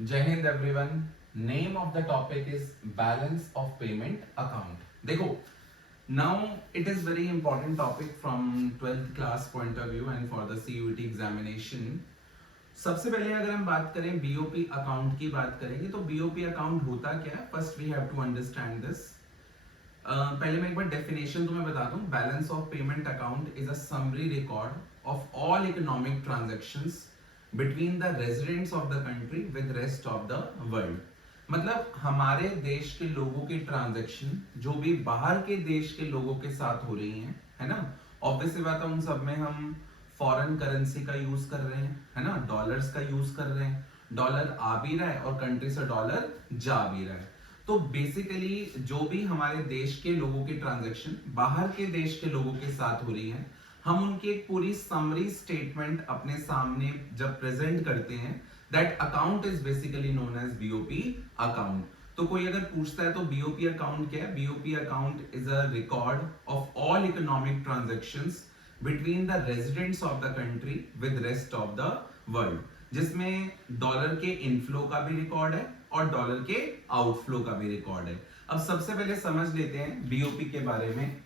जय Hind everyone. Name of the topic is balance of payment account. देखो, now it is very important topic from 12th class point of view and for the CUET examination. सबसे पहले अगर हम बात करें BOP account की बात करेंगे तो बीओपी अकाउंट होता क्या है, first we have to understand this. पहले मैं एक बार डेफिनेशन तुम्हें बता दूं। Balance of payment account is a summary record of all economic transactions between the residents of the country with rest of the world. मतलब हमारे देश के लोगों की ट्रांजैक्शन जो भी बाहर के देश के लोगों के साथ हो रही हैं, है ना। ऑब्वियसली बात है, उन सब में हम फॉरेन करेंसी का यूज कर रहे हैं, है ना, डॉलर्स का यूज कर रहे हैं। डॉलर आ भी रहा है और कंट्री से डॉलर जा भी रहा है। तो बेसिकली जो भी हमारे देश के लोगों की ट्रांजैक्शन बाहर के देश के लोगों के साथ हो रही है, हम उनकी एक पूरी समरी स्टेटमेंट अपने सामने जब प्रेजेंट करते हैं, that account is basically known as BOP account. तो कोई अगर पूछता है तो बीओपी अकाउंट क्या है? BOP account is a record of all economic transactions between the residents of the country with rest of the world, जिसमें डॉलर के इनफ्लो का भी रिकॉर्ड है और डॉलर के आउटफ्लो का भी रिकॉर्ड है। अब सबसे पहले समझ लेते हैं बीओपी के बारे में।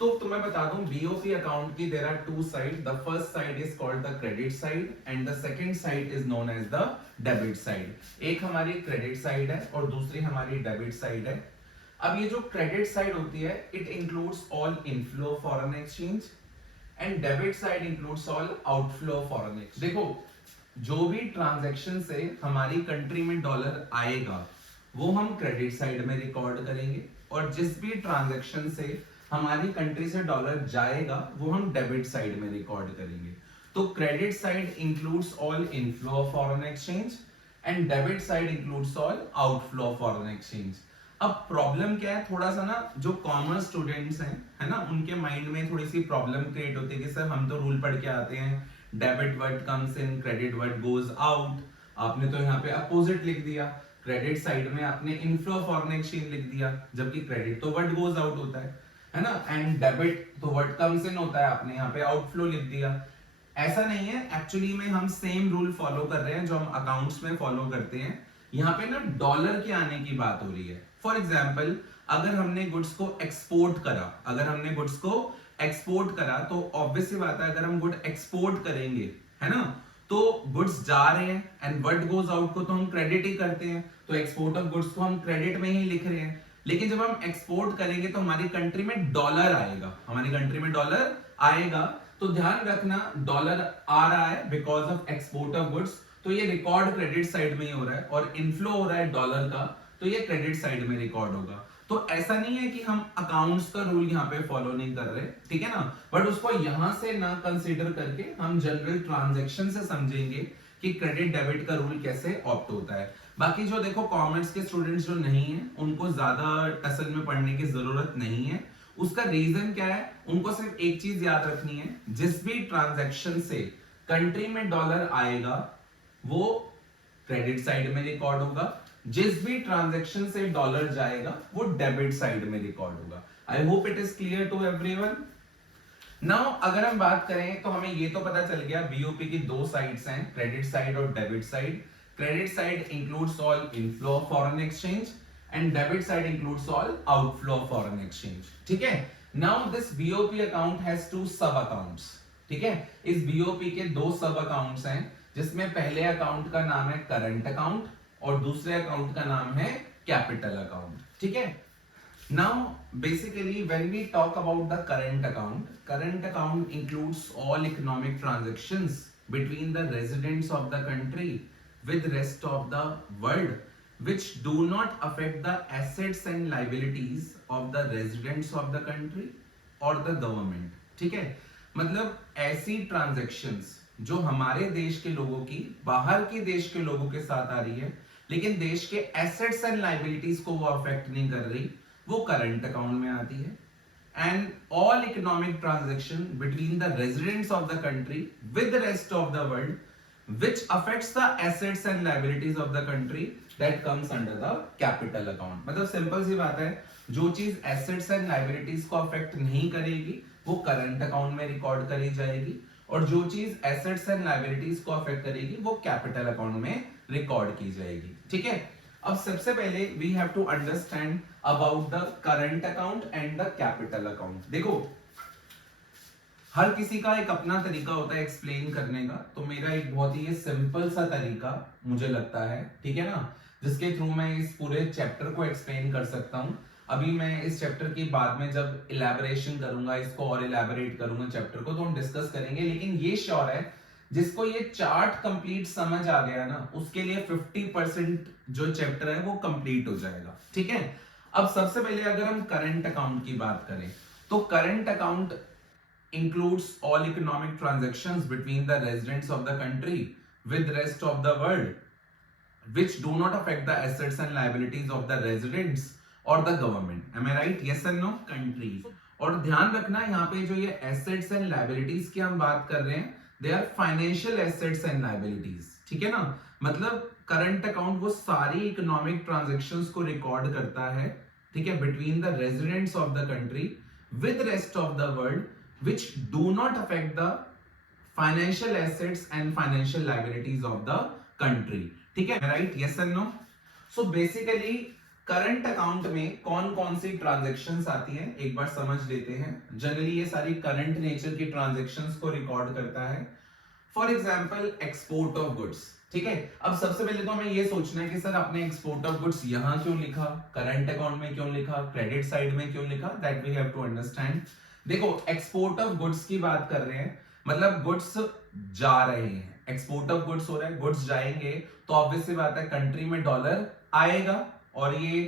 तो तुम्हें बता दूं, बीओपी अकाउंट की there are two side. The first side is called the credit side and the second side is known as the debit side. एक हमारी क्रेडिट साइड है और दूसरी हमारी डेबिट साइड है। अब ये जो क्रेडिट साइड होती है, it includes all inflow foreign exchange and debit side includes all outflow foreign exchange. देखो, जो भी ट्रांजैक्शन से हमारी कंट्री में डॉलर आएगा वो हम क्रेडिट साइड में रिकॉर्ड करेंगे, और जिस भी ट्रांजैक्शन से हमारी कंट्री से डॉलर जाएगा वो हम डेबिट साइड में रिकॉर्ड करेंगे। तो credit side includes all inflow of foreign exchange and debit side includes all outflow of foreign exchange. अब प्रॉब्लम क्या है, थोड़ा सा ना जो कॉमर्स स्टूडेंट्स हैं, है ना, उनके माइंड में थोड़ी सी प्रॉब्लम क्रिएट होती है कि सर हम तो रूल पढ़ के आते हैं, debit word comes in, credit word goes out. आपने तो यहाँ पे अपोजिट लिख दिया, क्रेडिट साइड में आपने इनफ्लो फॉरेन एक्सचेंज लिख दिया, जबकि क्रेडिट तो वर्ड गोज आउट होता है ना, एंड डेबिट तो वर्ड कम्स इन होता है, आपने यहाँ पे आउटफ्लो लिख दिया। ऐसा नहीं है, एक्चुअली में हम सेम रूल फॉलो कर रहे हैं जो हम अकाउंट्स में फॉलो करते हैं। यहाँ पे ना डॉलर के आने की बात हो रही है। फॉर एग्जाम्पल, अगर हमने गुड्स को एक्सपोर्ट करा, तो ऑब्वियस सी बात है, अगर हम गुड एक्सपोर्ट करेंगे, है ना, तो गुड्स जा रहे हैं एंड वर्ड गोज आउट को तो हम क्रेडिट ही करते हैं, तो एक्सपोर्ट ऑफ गुड्स को हम क्रेडिट में ही लिख रहे हैं। लेकिन जब हम एक्सपोर्ट करेंगे तो हमारी कंट्री में डॉलर आएगा, तो ध्यान रखना डॉलर आ रहा है because of export of goods, तो ये रिकॉर्ड क्रेडिट साइड में ही हो रहा है, और इनफ्लो हो रहा है डॉलर का, तो ये क्रेडिट साइड में रिकॉर्ड होगा। तो ऐसा नहीं है कि हम अकाउंट्स का रूल यहाँ पे फॉलो नहीं कर रहे, ठीक है ना, बट उसको यहां से ना कंसीडर करके हम जनरल ट्रांजैक्शन से समझेंगे कि क्रेडिट डेबिट का रूल कैसे ऑप्ट होता है। बाकी जो देखो कॉमर्स के स्टूडेंट्स जो नहीं है, उनको ज्यादा टसल में पढ़ने की जरूरत नहीं है। उसका रीजन क्या है, उनको सिर्फ एक चीज याद रखनी है, जिस भी ट्रांजैक्शन से कंट्री में डॉलर आएगा वो क्रेडिट साइड में रिकॉर्ड होगा, जिस भी ट्रांजैक्शन से डॉलर जाएगा वो डेबिट साइड में रिकॉर्ड होगा। I hope it is clear to everyone. Now अगर हम बात करें तो हमें ये तो पता चल गया बीओपी की दो साइड्स हैं, क्रेडिट साइड और debit side. Credit side includes all inflow of foreign exchange and debit side includes all outflow of foreign exchange, ठीक है। Now this BOP account has two sub accounts, ठीक है। इस BOP के दो सब अकाउंट्स हैं, जिसमें पहले अकाउंट का नाम है करंट अकाउंट और दूसरे अकाउंट का नाम है कैपिटल अकाउंट, ठीक है। Now, basically, when we talk about the current account includes all economic transactions between the residents of the country with rest of the world, which do not affect the assets and liabilities of the residents of the country or the government, ठीक है। मतलब ऐसी transactions जो हमारे देश के लोगों की बाहर के देश के लोगों के साथ आ रही है, लेकिन देश के एसेट्स एंड लाइबिलिटीज को वो अफेक्ट नहीं कर रही, वो करंट अकाउंट में आती है। And all economic transaction between the residents of the country with rest of the world which affects the assets and liabilities of the country that comes under the capital account। मतलब simple सी बात है, जो चीज assets and liabilities को affect नहीं करेगी वो current account में रिकॉर्ड करी जाएगी, और जो चीज एसेट्स एंड लाइबिलिटीज को अफेक्ट करेगी वो कैपिटल अकाउंट में रिकॉर्ड की जाएगी। ठीक है, अब सबसे पहले we have to understand about the current account and the capital account. देखो हर किसी का एक अपना तरीका होता है एक्सप्लेन करने का, तो मेरा एक बहुत ही सिंपल सा तरीका मुझे लगता है, ठीक है ना, जिसके थ्रू मैं इस पूरे चैप्टर को एक्सप्लेन कर सकता हूं। अभी मैं इस चैप्टर के बाद में जब इलैबोरेशन करूंगा, इसको और इलैबोरेट करूंगा चैप्टर को, तो हम डिस्कस करेंगे। लेकिन ये श्योर है जिसको ये चार्ट कंप्लीट समझ आ गया ना, उसके लिए 50% जो चैप्टर है वो कंप्लीट हो जाएगा। ठीक है, अब सबसे पहले अगर हम करंट अकाउंट की बात करें, तो current account includes all economic transactions between the residents of the country with rest of the world which do not affect the assets and liabilities of the residents or the government. Am I right? Yes and no? Countries. और ध्यान रखना यहाँ पे जो ये assets and liabilities की हम बात कर रहे हैं, they are financial assets and liabilities. ठीक है ना, मतलब करंट अकाउंट वो सारी इकोनॉमिक ट्रांजेक्शन्स को रिकॉर्ड करता है, ठीक है, between the residents of the country with rest of the world which do not affect the financial assets and financial liabilities of the country. ठीक है, right? Yes and no? So basically current account में कौन कौन सी transactions आती हैं एक बार समझ लेते हैं। जनरली ये सारी करंट नेचर की ट्रांजैक्शंस को रिकॉर्ड करता है। For example export of goods. ठीक है, अब सबसे पहले तो हमें ये सोचना है कि सर आपने एक्सपोर्ट ऑफ गुड्स यहां क्यों लिखा, करंट अकाउंट में क्यों लिखा, क्रेडिट साइड में क्यों लिखा, that we have to understand. देखो एक्सपोर्ट ऑफ गुड्स की बात कर रहे हैं, मतलब गुड्स जा रहे हैं, एक्सपोर्ट ऑफ गुड्स हो रहा है, गुड्स जाएंगे तो ऑब्वियस सी बात है कंट्री में डॉलर आएगा, और ये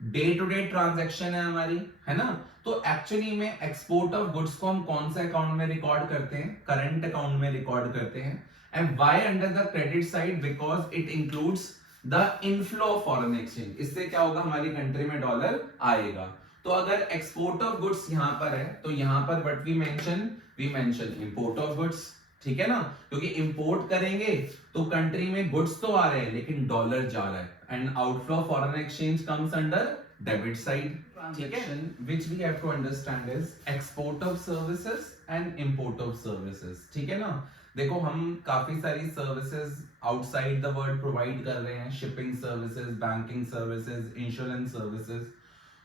डे टू डे ट्रांजैक्शन है हमारी, है ना। तो एक्चुअली में एक्सपोर्ट ऑफ गुड्स को हम कौन से अकाउंट में रिकॉर्ड करते हैं, करंट अकाउंट में रिकॉर्ड करते हैं। And why under the credit side, because it includes the inflow of foreign exchange. इससे क्या होगा, हमारी कंट्री में डॉलर आएगा। तो अगर एक्सपोर्ट ऑफ गुड्स यहां पर है तो यहां पर what we mention import of goods. ठीक है ना, क्योंकि इंपोर्ट करेंगे तो कंट्री में गुड्स तो आ रहे हैं लेकिन डॉलर जा रहा है, and outflow foreign exchange comes under debit side. Transaction which we have to understand is export of services and import of services. ठीक है ना, देखो हम काफी सारी services outside the world provide कर रहे हैं, shipping services, banking services, insurance services.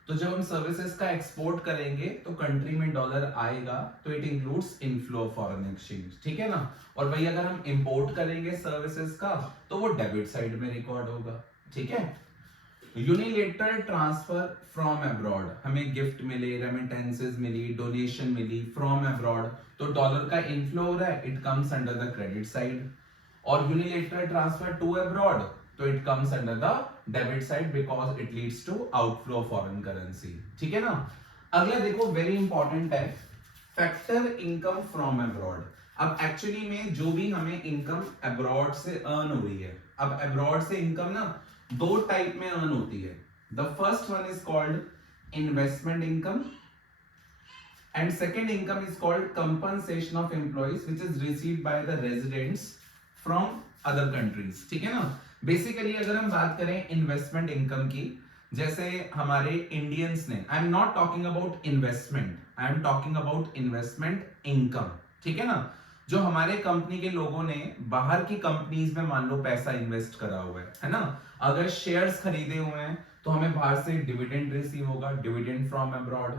तो जब हम सर्विसेज का एक्सपोर्ट करेंगे तो कंट्री में डॉलर आएगा, तो it includes inflow of foreign exchange. ठीक है ना, और वही अगर हम इंपोर्ट करेंगे सर्विसेज का तो वो डेबिट साइड में रिकॉर्ड होगा। ठीक है, यूनिलेटरल ट्रांसफर फ्रॉम अब्रॉड, हमें गिफ्ट मिले, रेमिटेंसेस मिली, डोनेशन मिली फ्रॉम अब्रॉड, तो डॉलर का इनफ्लो हो रहा है, it comes under the credit side. और यूनिलेटरल ट्रांसफर टू अब्रॉड, तो it comes under the debit side because it leads to outflow foreign currency. ठीक है ना, अगला देखो वेरी इंपॉर्टेंट है फैक्टर इनकम फ्रॉम अब्रॉड। अब एक्चुअली में जो भी हमें इनकम अब्रॉड से अर्न हो रही है, अब अब्रॉड से इनकम ना दो टाइप में अर्न होती है। The first one is called investment income and second income is called compensation of employees which is received by the residents from other countries. ठीक है ना, बेसिकली अगर हम बात करें इन्वेस्टमेंट इनकम की, जैसे हमारे इंडियंस ने, आई am not talking about investment, I am talking about investment income. ठीक है ना, जो हमारे कंपनी के लोगों ने बाहर की कंपनीज में मान लो पैसा इन्वेस्ट करा हुआ है ना, अगर शेयर्स खरीदे हुए हैं तो हमें बाहर से डिविडेंड रिसीव होगा, डिविडेंड फ्रॉम अब्रॉड।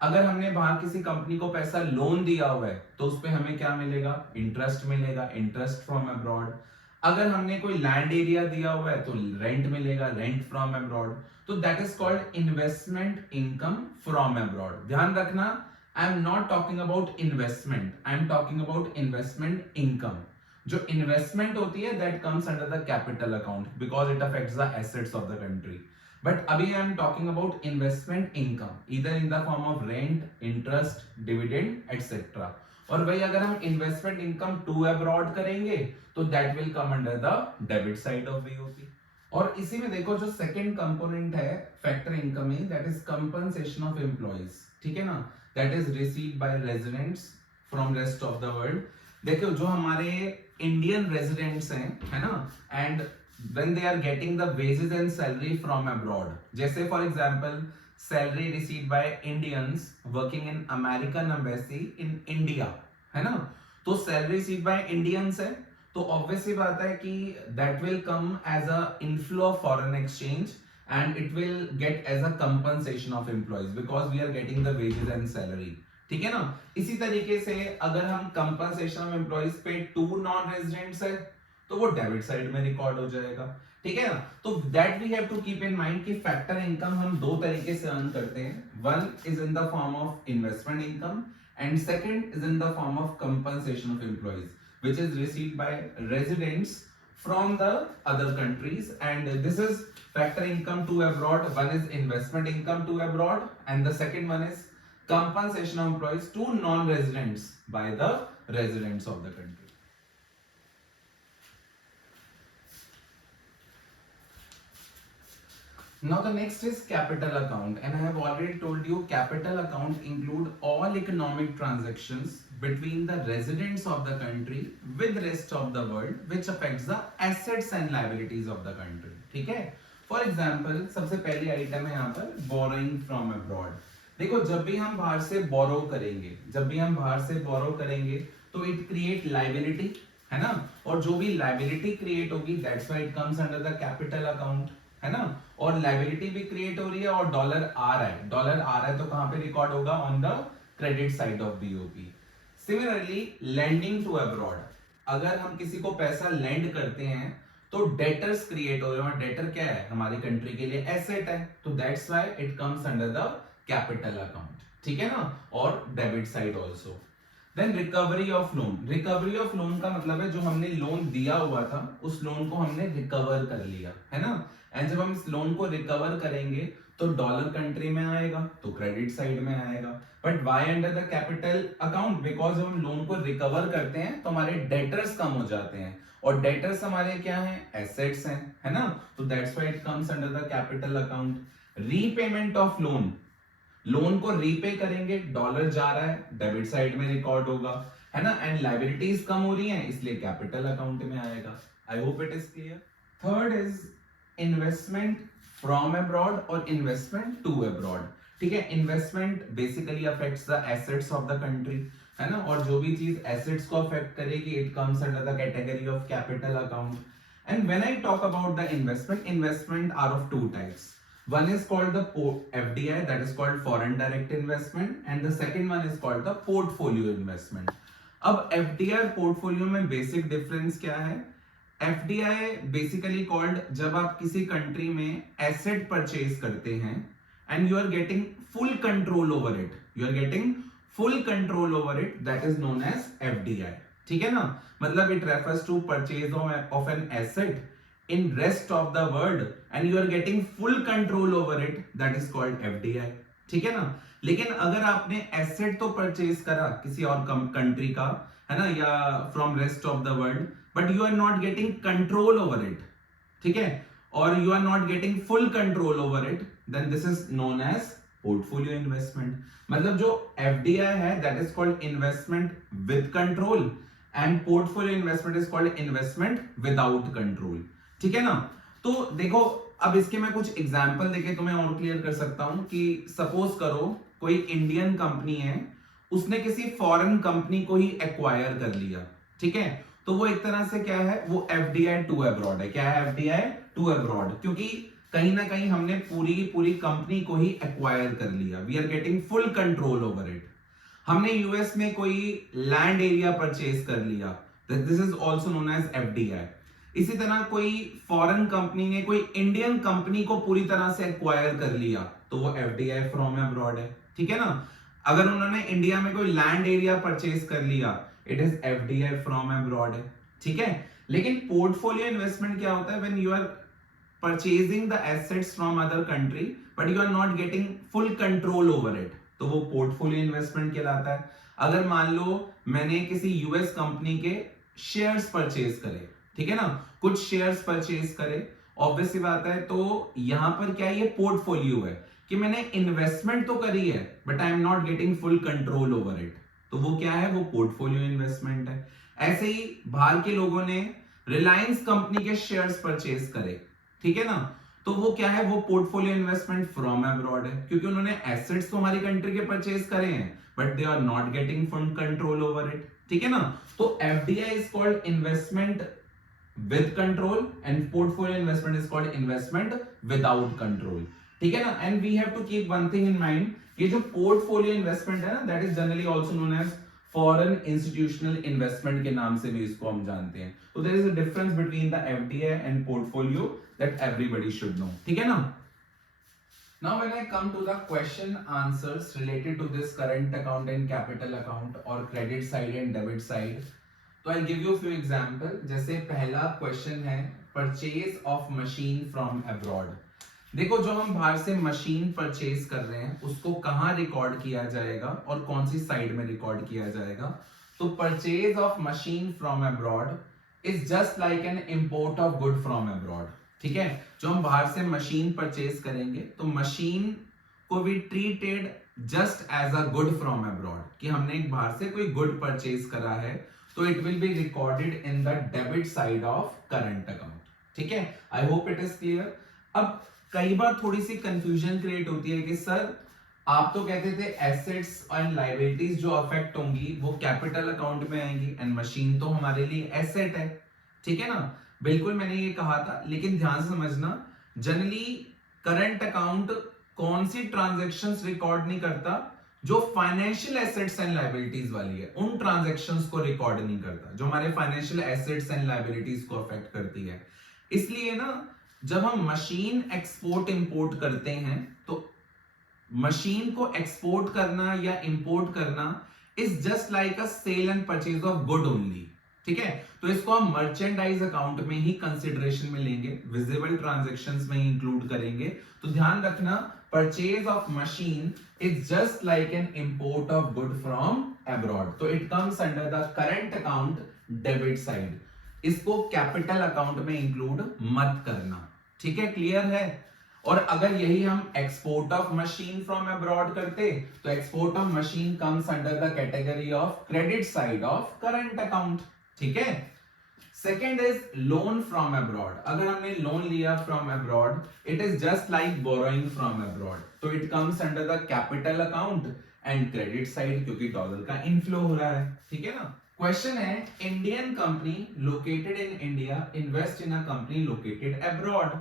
अगर हमने बाहर किसी कंपनी को पैसा लोन दिया हुआ है तो उस पे हमें क्या मिलेगा, इंटरेस्ट मिलेगा, इंटरेस्ट फ्रॉम अब्रॉड। अगर हमने कोई लैंड एरिया दिया हुआ है तो रेंट मिलेगा, रेंट फ्रॉम अब्रॉड। तो that is called investment income from abroad. ध्यान रखना, I am not talking about investment, I am talking about investment income. जो इन्वेस्टमेंट होती है that comes under the capital account because it affects the assets of the country. But अभी I am talking about investment income either in the form of rent, interest, dividend etcetera. और वही अगर हम investment income to abroad करेंगे तो that will come under the debit side of BOP. और इसी में देखो जो सेकंड कंपोनेंट है फैक्टर इनकम में, that is compensation of employees. ठीक है ना, that is received by residents from rest of the world. देखो जो हमारे इंडियन रेजिडेंट्स हैं, है ना, and when they are getting the wages and salary from abroad, जैसे for example salary received by Indians working in American embassy in India, है ना, तो salary received by Indians है, तो ऑब्वियसली बात है कि that will come as a inflow of foreign exchange and it will get as a compensation of employees because we are getting the wages and salary. ठीक है ना। इसी तरीके से अगर हम compensation of employees pay to non residents है तो वो डेबिट साइड में रिकॉर्ड हो जाएगा। ठीक है ना। तो that we have to keep in mind कि फैक्टर इनकम हम दो तरीके से अर्न करते हैं। One is in the form of investment income and second is in the form of compensation of employees which is received by residents from the other countries, and this is factor income to abroad. One is investment income to abroad and the second one is compensation of employees to non-residents by the residents of the country. Now the next is capital account, and I have already told you capital account include all economic transactions between the residents of the country with rest of the world which affects the assets and liabilities of the country. ठीक है। For example, सबसे पहली item है यहाँ पर borrowing from abroad। देखो जब भी हम बाहर से borrow करेंगे तो it create liability, है ना। और जो भी liability create होगी that's why it comes under the capital account, है ना। और लाइबिलिटी भी क्रिएट हो रही है और डॉलर आ रहा है तो कहां पे रिकॉर्ड होगा? On the credit side of BOP. Similarly lending to abroad, अगर हम किसी को पैसा लेंड करते हैं तो डेटर्स क्रिएट हो रहे हैं और डेटर क्या है? हमारी कंट्री के लिए एसेट है, तो that's why it comes under the capital account. ठीक है ना। और debit side also. Then recovery of loan का मतलब है जो हमने लोन दिया हुआ था उस लोन को हमने रिकवर कर लिया, है ना। एंड जब हम इस लोन को रिकवर करेंगे तो डॉलर कंट्री में आएगा तो क्रेडिट साइड में आएगा। But why under the capital account? Because जब हम लोन को रिकवर करते हैं तो हमारे डेटर्स कम हो जाते हैं और डेटर्स हमारे क्या हैं? एसेट्स हैं, है ना। तो that's why it comes under the capital account. Repayment of loan को रीपे करेंगे, डॉलर जा रहा है, डेबिट साइड में रिकॉर्ड होगा, है ना। एंड लायबिलिटीज कम हो रही हैं इसलिए कैपिटल अकाउंट में आएगा। आई hope it is clear. Third is investment from abroad और इन्वेस्टमेंट टू अब्रॉड। ठीक है। Investment basically affects the assets of the country, है ना। और जो भी चीज एसेट्स को अफेक्ट करेगी it comes under the category of capital account. And when I talk about the investment are of two types. One is called the FDI, that is called foreign direct investment, and the second one is called the portfolio investment. अब FDI और portfolio में basic difference क्या है? FDI basically called जब आप किसी country में asset purchase करते हैं and you are getting full control over it, that is known as FDI. ठीक है ना। मतलब it refers to purchase of an asset in rest of the world and you are getting full control over it, that is called FDI. ठीक है ना। लेकिन अगर आपने एसेट तो परचेज करा किसी और कंट्री का, है ना, या from rest of the world, but you are not getting control over it, ठीक है, और you are not getting full control over it, then this is known as portfolio investment. मतलब जो एफडीआई है that is called investment with control and portfolio investment is called investment without control. ठीक है ना। तो देखो अब इसके मैं कुछ एग्जांपल देके तुम्हें और क्लियर कर सकता हूं कि सपोज करो कोई इंडियन कंपनी है, उसने किसी फॉरेन कंपनी को ही एक्वायर कर लिया, ठीक है, तो वो एक तरह से क्या है, वो एफडीआई टू अब्रॉड है। क्या है? एफडीआई टू अब्रॉड, क्योंकि कहीं ना कहीं हमने पूरी की पूरी कंपनी को ही एक्वायर कर लिया, we are getting full control over it. हमने यूएस में कोई लैंड एरिया परचेज कर लिया, this is also known as FDI. इसी तरह कोई फॉरेन कंपनी ने कोई इंडियन कंपनी को पूरी तरह से एक्वायर कर लिया तो वो एफडीआई फ्रॉम अब्रॉड है। ठीक है ना। अगर उन्होंने इंडिया में कोई लैंड एरिया परचेज कर लिया, it is FDI from abroad है। ठीक है। लेकिन पोर्टफोलियो इन्वेस्टमेंट क्या होता है? When you are purchasing the assets from other country but you are not getting full control over it, तो वो पोर्टफोलियो इन्वेस्टमेंट कहलाता है। अगर मान लो मैंने किसी यूएस कंपनी के शेयर्स परचेज करे, ठीक है ना, कुछ शेयर्स परचेज करे, ऑब्वियसली बात है, तो यहां पर क्या ये पोर्टफोलियो है कि मैंने इन्वेस्टमेंट तो करी है but I am not getting full control over it, तो वो क्या है? वो पोर्टफोलियो इन्वेस्टमेंट है। ऐसे ही बाहर के लोगों ने रिलायंस कंपनी के शेयर्स परचेज करे, ठीक है ना, तो वो क्या है? वो पोर्टफोलियो इन्वेस्टमेंट फ्रॉम अब्रॉड है, क्योंकि उन्होंने एसेट्स तो हमारी कंट्री के परचेज करे हैं but they are not getting full control over it. ठीक है ना। तो FDI is called investment with control and portfolio investment is called investment without control, ठीक है ना। And we have to keep one thing in mind, ये जो portfolio investment है ना, that is generally also known as foreign institutional investment के नाम से भी इसको हम जानते हैं। तो there is a difference between the FDI and portfolio that everybody should know, ठीक है ना। Now when I come to the question answers related to this current account and capital account or credit side and debit side, तो I'll give you a few example। जैसे पहला question है purchase of machine from abroad. देखो जो हम बाहर से machine purchase कर रहे हैं उसको कहाँ रिकॉर्ड किया जाएगा और कौन सी साइड में रिकॉर्ड किया जाएगा। तो purchase of machine from abroad is just like an import of good from abroad, ठीक है। जो हम बाहर से मशीन परचेज करेंगे तो मशीन को भी treated just as a good from abroad, कि हमने एक बाहर से कोई गुड परचेज करा है तो it will be recorded in the debit side of current account, ठीक है। I hope it is clear. अब कई बार थोड़ी सी कंफ्यूजन क्रिएट होती है कि सर आप तो कहते थे एसेट्स एंड लायबिलिटीज जो अफेक्ट होंगी वो कैपिटल अकाउंट में आएंगी एंड मशीन तो हमारे लिए एसेट है, ठीक है ना। बिल्कुल मैंने ये कहा था, लेकिन ध्यान से समझना, जनरली करंट अकाउंट कौन सी ट्रांजैक्शंस रिकॉर्ड नहीं करता, जो फाइनेंशियल एसेट्स एंड लायबिलिटीज वाली है उन ट्रांजैक्शंस को रिकॉर्ड नहीं करता, जो हमारे फाइनेंशियल एसेट्स एंड लायबिलिटीज को अफेक्ट करती है। इसलिए ना जब हम मशीन एक्सपोर्ट इंपोर्ट करते हैं तो मशीन को एक्सपोर्ट करना या इंपोर्ट करना is just like a sale and purchase of good only, ठीक है। तो इसको हम मर्चेंडाइज अकाउंट में ही कंसिडरेशन में लेंगे, विजिबल ट्रांजैक्शंस में ही इंक्लूड करेंगे। तो ध्यान रखना, purchase of machine is just like an import of good from abroad, तो it comes under the current account debit side. इसको कैपिटल अकाउंट में इंक्लूड मत करना, ठीक है, क्लियर है। और अगर यही हम export of machine from abroad करते तो export of machine comes under the category of credit side of current account, ठीक है। Second is loan from abroad. अगर हमने लोन लिया from abroad, it is just like borrowing from abroad, तो it comes under the capital account and credit side, क्योंकि dollar का inflow हो रहा है, ठीक है ना। क्वेश्चन है, Indian company located in India invest in a company located abroad.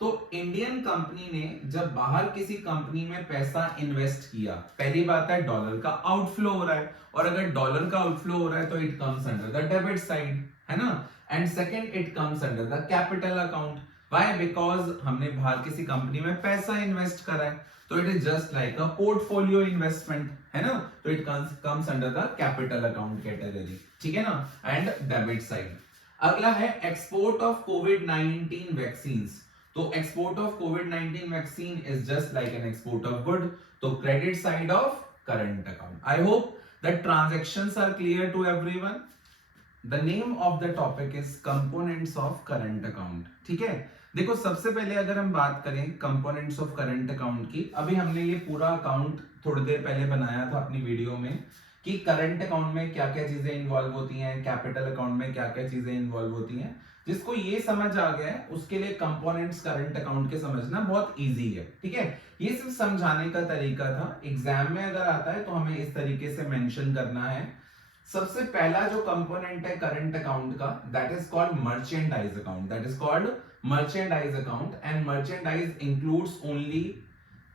तो इंडियन कंपनी ने जब बाहर किसी कंपनी में पैसा इन्वेस्ट किया, पहली बात है डॉलर का आउटफ्लो हो रहा है, और अगर डॉलर का आउटफ्लो हो रहा है तो it comes under the debit side, है ना। And second, it comes under the capital account. Why? Because हमने बाहर किसी कंपनी में पैसा इन्वेस्ट करा है, तो it is just like a portfolio investment, है ना। तो it comes under the capital account category, ठीक है ना, एंड डेबिट साइड। अगला है एक्सपोर्ट ऑफ कोविड-19 वैक्सीन्स। तो एक्सपोर्ट ऑफ कोविड-19 vaccine is just like an export of good, तो credit side of current account. I hope that transactions are clear to everyone. The name of the topic is components of current account, ठीक है। देखो सबसे पहले अगर हम बात करें कंपोनेंट्स ऑफ करंट अकाउंट की, अभी हमने ये पूरा अकाउंट थोड़ी देर पहले बनाया था अपनी वीडियो में कि करंट अकाउंट में क्या क्या चीजें इन्वॉल्व होती हैं, कैपिटल अकाउंट में क्या क्या चीजें इन्वॉल्व होती हैं। जिसको ये समझ आ गया है उसके लिए कंपोनेंट्स करंट अकाउंट के समझना बहुत इजी है, ठीक है। ये सिर्फ समझाने का तरीका था, एग्जाम में अगर आता है तो हमें इस तरीके से मेंशन करना है। सबसे पहला जो कंपोनेंट है करंट अकाउंट का, that is called merchandise account, that is called merchandise account, and merchandise includes only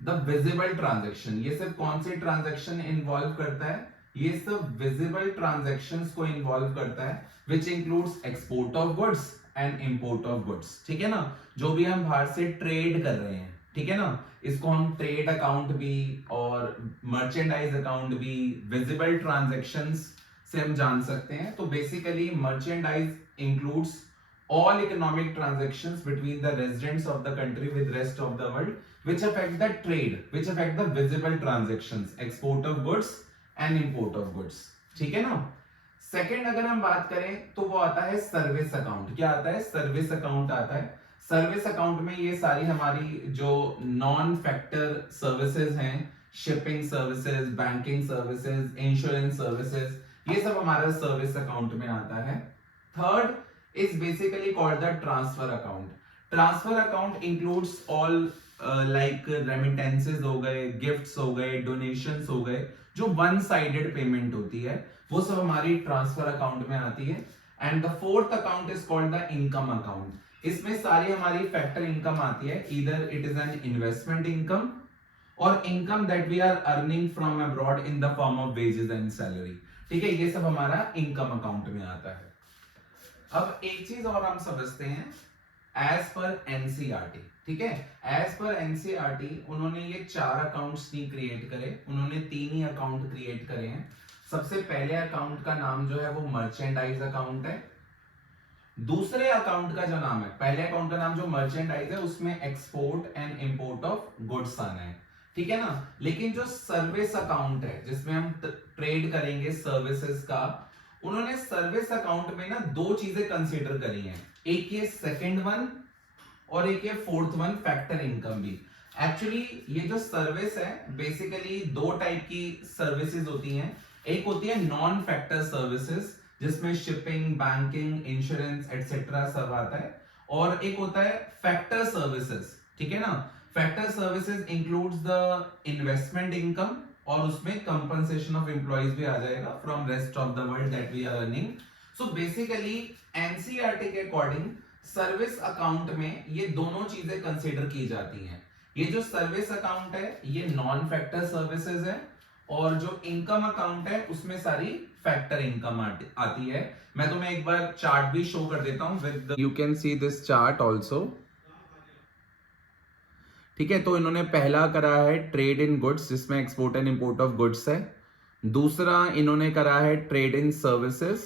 the visible transaction. ये सिर्फ कौन से ट्रांजैक्शन इन्वॉल्व करता है? ये सब विजिबल ट्रांजैक्शंस को इन्वॉल्व करता है, which includes export of goods and import of goods, ठीक है ना। जो भी हम बाहर से ट्रेड कर रहे हैं, ठीक है ना, इसको हम ट्रेड अकाउंट भी और मर्चेंडाइज अकाउंट भी विजिबल ट्रांजैक्शंस से हम जान सकते हैं। तो basically merchandise includes all economic transactions between the residents of the country with rest of the world which affect the trade, which affect the visible transactions, export of goods and import of goods, ठीक है ना। Second अगर हम बात करें तो वो आता है सर्विस अकाउंट। क्या आता है? सर्विस अकाउंट आता है। सर्विस अकाउंट में ये सारी हमारी जो नॉन फैक्टर सर्विसेज हैं, shipping services, banking services, insurance services, ये सब हमारा सर्विस अकाउंट में आता है। Third is basically called the transfer account. Transfer account includes all like remittances हो गए, gifts हो गए, donations हो गए, जो one sided payment होती है, वो सब हमारी ट्रांसफर अकाउंट में आती है। And the fourth account is called the income account. इसमें सारी हमारी फैक्टर इनकम आती है, either it is an investment income और income that we are earning from abroad in the form of wages and salary. ठीक है, ये सब हमारा इनकम अकाउंट में आता है। अब एक चीज और हम समझते हैं, एज पर एनसीईआरटी, ठीक है, एज पर एनसीईआरटी उन्होंने ये 4 अकाउंट्स नहीं क्रिएट करे, उन्होंने 3 ही अकाउंट क्रिएट करे हैं। सबसे पहले अकाउंट का नाम जो है वो मर्चेंडाइज अकाउंट है। दूसरे अकाउंट का जो नाम है, पहले अकाउंट का नाम जो मर्चेंडाइज है उसमें export and import of goods आना है, ठीक है ना। लेकिन जो सर्विस अकाउंट है जिसमें हम ट्रेड करेंगे सर्विसेज का, उन्होंने सर्विस अकाउंट में ना 2 चीजें कंसीडर करी हैं, एक ये सेकंड वन और एक ये फोर्थ वन, फैक्टर इनकम भी। एक्चुअली ये जो सर्विस है बेसिकली 2 टाइप की सर्विसेज होती हैं। एक होती है नॉन फैक्टर सर्विसेज जिसमें शिपिंग, बैंकिंग, इंश्योरेंस एटसेट्रा सब आता है, और एक होता है फैक्टर सर्विसेज, ठीक है ना। Factor services includes the investment income और उसमें कंपनसेशन ऑफ एम्प्लॉइज भी आ जाएगा from rest of the world that we are earning. So basically NCERT के अकॉर्डिंग सर्विस अकाउंट में ये दोनों चीजें कंसीडर की जाती हैं। ये जो सर्विस अकाउंट है ये नॉन फैक्टर सर्विसेज है, और जो इनकम अकाउंट है उसमें सारी फैक्टर इनकम आती है। मैं तुम्हें एक बार चार्ट भी शो कर देता हूं with, you can see this chart also, ठीक है। तो इन्होंने पहला करा है ट्रेड इन गुड्स जिसमें export and import of goods है। दूसरा इन्होंने करा है ट्रेड इन सर्विसेज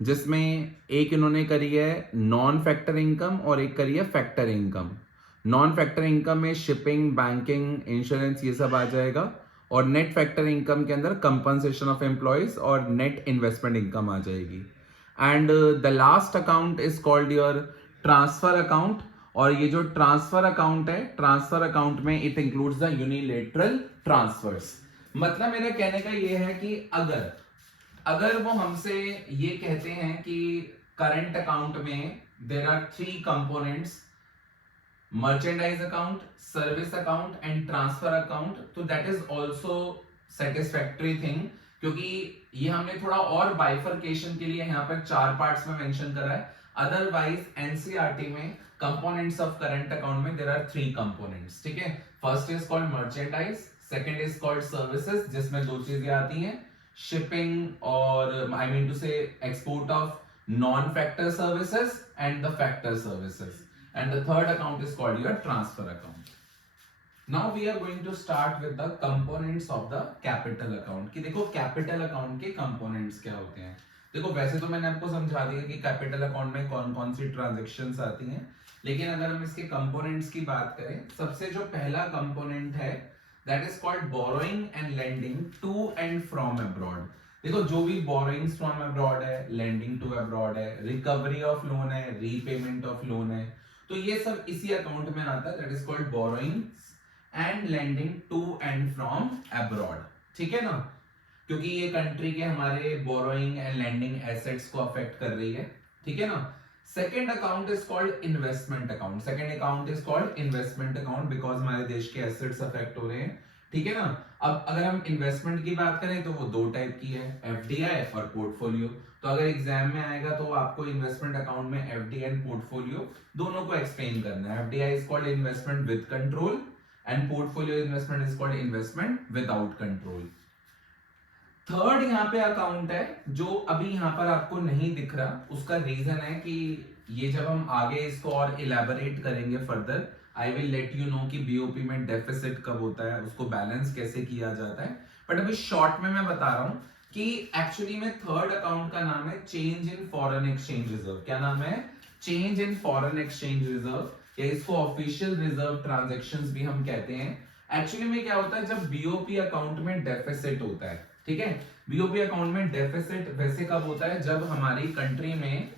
जिसमें एक इन्होंने करी है नॉन फैक्टर इनकम और एक करी है factor income. Non factor income में शिपिंग, बैंकिंग, इंश्योरेंस ये सब आ जाएगा, और नेट फैक्टर इनकम के अंदर कंपनसेशन ऑफ एम्प्लॉइज और नेट इन्वेस्टमेंट इनकम आ जाएगी। And the last account is called your transfer account, और ये जो ट्रांसफर अकाउंट है, ट्रांसफर अकाउंट में it includes the unilateral transfers. मतलब मेरा कहने का ये है कि अगर वो हमसे ये कहते हैं कि करंट अकाउंट में there are 3 components, merchandise account, service account and transfer account, तो that is also satisfactory thing, क्योंकि ये हमने थोड़ा और बाइफरकेशन के लिए यहाँ पर 4 पार्ट्स में मेंशन करा है। अदरवाइज एनसीईआरटी में कंपोनेंट्स ऑफ करंट अकाउंट में देयर आर 3 कंपोनेंट्स, ठीक है। First is called merchandise, second is called services जिसमें 2 चीजें आती हैं, शिपिंग और आई मीन टू से export of non factor services and the factor services, and the third account is called your transfer account. Now we are going to start with the components of the capital account कि देखो capital account के components क्या होते हैं। देखो वैसे तो मैंने आपको समझा दिया कि capital account में कौन कौन सी transactions आती हैं, लेकिन अगर हम इसके components की बात करें, सबसे जो पहला component है that is called borrowing and lending to and from abroad। देखो जो भी borrowings from abroad है, lending to abroad है, recovery of loan है, repayment of loan है, तो ये सब इसी अकाउंट में आता है, that is called borrowings and lending to and from abroad, ठीक है ना, क्योंकि ये कंट्री के हमारे बोरोइंग एंड लेंडिंग एसेट्स को अफेक्ट कर रही है, ठीक है ना। Second account is called investment account, second account is called investment account because हमारे देश के एसेट्स अफेक्ट हो रहे हैं, ठीक है ना। अब अगर हम इन्वेस्टमेंट की बात करें तो वो 2 टाइप की है, एफडीआई और पोर्टफोलियो। तो अगर एग्जाम में आएगा तो आपको इन्वेस्टमेंट अकाउंट में एफडीआई एंड पोर्टफोलियो दोनों को एक्सप्लेन करना है। FDI is called investment with control and portfolio investment is called investment without control. Third यहाँ पे अकाउंट है जो अभी यहाँ पर आपको नहीं दिख रहा, उसका रीजन है कि ये जब हम आगे इसको और इलेबोरेट करेंगे further, I will let you know कि बीओपी में डेफिसिट कब होता है, उसको बैलेंस कैसे किया जाता है। बट अभी शॉर्ट में मैं बता रहा हूं कि एक्चुअली में थर्ड अकाउंट का नाम है change in foreign exchange reserve. क्या नाम है? Change in foreign exchange reserve, या इसको ऑफिशियल रिजर्व ट्रांजैक्शंस भी हम कहते हैं। एक्चुअली में क्या होता है जब बीओपी अकाउंट में डेफिसिट होता है, ठीक है, बीओपी अकाउंट में डेफिसिट वैसे कब होता है जब हमारी कंट्री में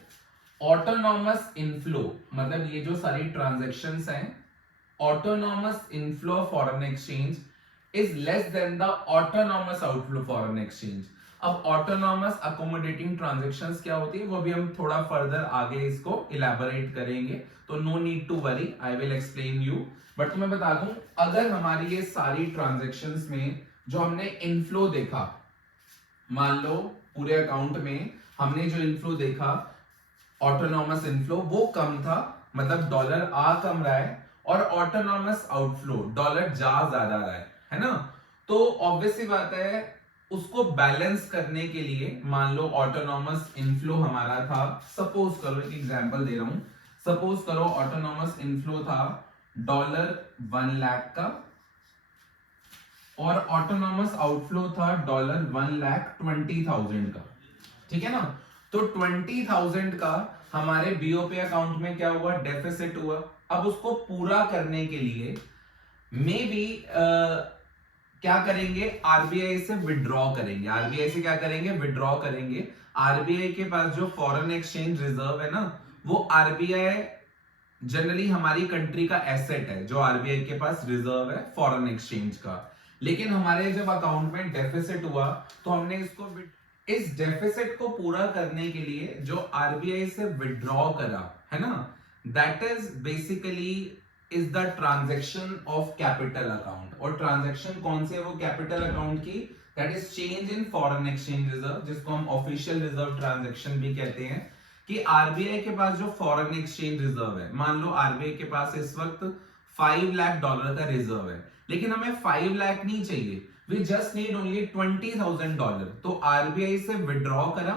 ऑटोनॉमस इनफ्लो, मतलब ये जो सारी ट्रांजैक्शंस हैं, autonomous inflow foreign exchange is less than the autonomous outflow foreign exchange. अब ऑटोनॉमस अकोमोडेटिंग ट्रांजैक्शंस क्या होती है वो भी हम थोड़ा फर्दर आगे इसको इलैबोरेट करेंगे, तो no need to worry, I will explain you. But तुम्हें बता दूं, अगर हमारी ये सारी ट्रांजैक्शंस में जो हमने इनफ्लो देखा, मान लो पूरे अकाउंट में हमने जो इनफ्लो देखा ऑटोनॉमस इनफ्लो वो कम था, मतलब डॉलर आ कम रहा है, और ऑटोनॉमस आउटफ्लो डॉलर जा ज्यादा रहा है ना। तो ऑब्वियसली बात है उसको बैलेंस करने के लिए मान लो ऑटोनॉमस इनफ्लो हमारा था, सपोज करो एक एग्जांपल दे रहा हूं, सपोज करो ऑटोनॉमस इनफ्लो था $1 लाख का और ऑटोनॉमस आउटफ्लो था $1,20,000 का, ठीक है ना। तो 20,000 का हमारे बीओपी अकाउंट में क्या हुआ, डेफिसिट हुआ। अब उसको पूरा करने के लिए मे बी क्या करेंगे, आरबीआई से विड्रॉ करेंगे। आरबीआई से क्या करेंगे, विड्रॉ करेंगे। आरबीआई के पास जो फॉरेन एक्सचेंज रिजर्व है ना, वो आरबीआई जनरली हमारी कंट्री का एसेट है जो आरबीआई के पास रिजर्व है फॉरेन एक्सचेंज का। लेकिन हमारे जब अकाउंट में डेफिसिट हुआ तो हमने इस डेफिसिट को पूरा करने के लिए जो आरबीआई से विड्रॉ करा है ना, that is basically is the transaction of capital account. और ट्रांजैक्शन कौन से है वो कैपिटल अकाउंट की, that is change in foreign exchange reserve, जिसको हम ऑफिशियल रिजर्व ट्रांजैक्शन भी कहते हैं। कि आरबीआई के पास जो फॉरेन एक्सचेंज रिजर्व है, मान लो आरबीआई के पास इस वक्त $5 लाख का रिजर्व है, लेकिन हमें 5 लाख नहीं चाहिए, वी जस्ट नीड ओनली $20,000। तो आरबीआई से विड्रॉ करा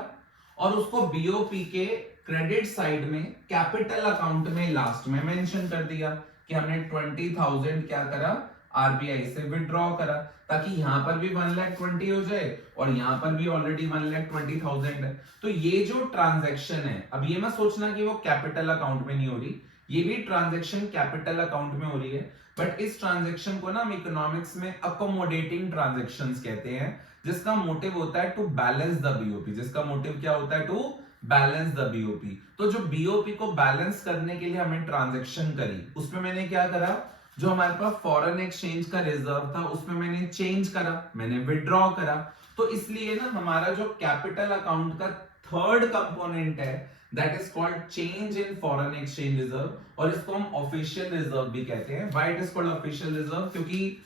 और उसको बीओपी के क्रेडिट साइड में कैपिटल अकाउंट में लास्ट में मेंशन कर दिया कि हमने 20,000 क्या करा, आरबीआई से विड्रॉ करा, ताकि यहां पर भी 1,20,000 हो जाए और यहां पर भी ऑलरेडी 1,20,000 है। तो ये जो ट्रांजैक्शन है, अब ये मत सोचना कि वो कैपिटल अकाउंट में नहीं हो रही, ये भी ट्रांजैक्शन कैपिटल अकाउंट में हो रही है, बट इस ट्रांजैक्शन को ना हम इकोनॉमिक्स में अकोमोडेटिंग ट्रांजैक्शंस कहते हैं, जिसका मोटिव होता है टू बैलेंस द बीओपी। जिसका मोटिव क्या होता है, टू बैलेंस द बीओपी। तो जो बीओपी को बैलेंस करने के लिए हमें ट्रांजैक्शन करी, उसमें मैंने क्या करा, जो हमारे पास फॉरेन एक्सचेंज का रिजर्व था उसमें मैंने चेंज करा, मैंने विड्रॉ करा। तो इसलिए ना हमारा जो कैपिटल अकाउंट का थर्ड कंपोनेंट है that is called change in foreign exchange reserve, और इसको हम ऑफिशियल रिजर्व भी कहते हैं। Why it is called official reserve, क्योंकि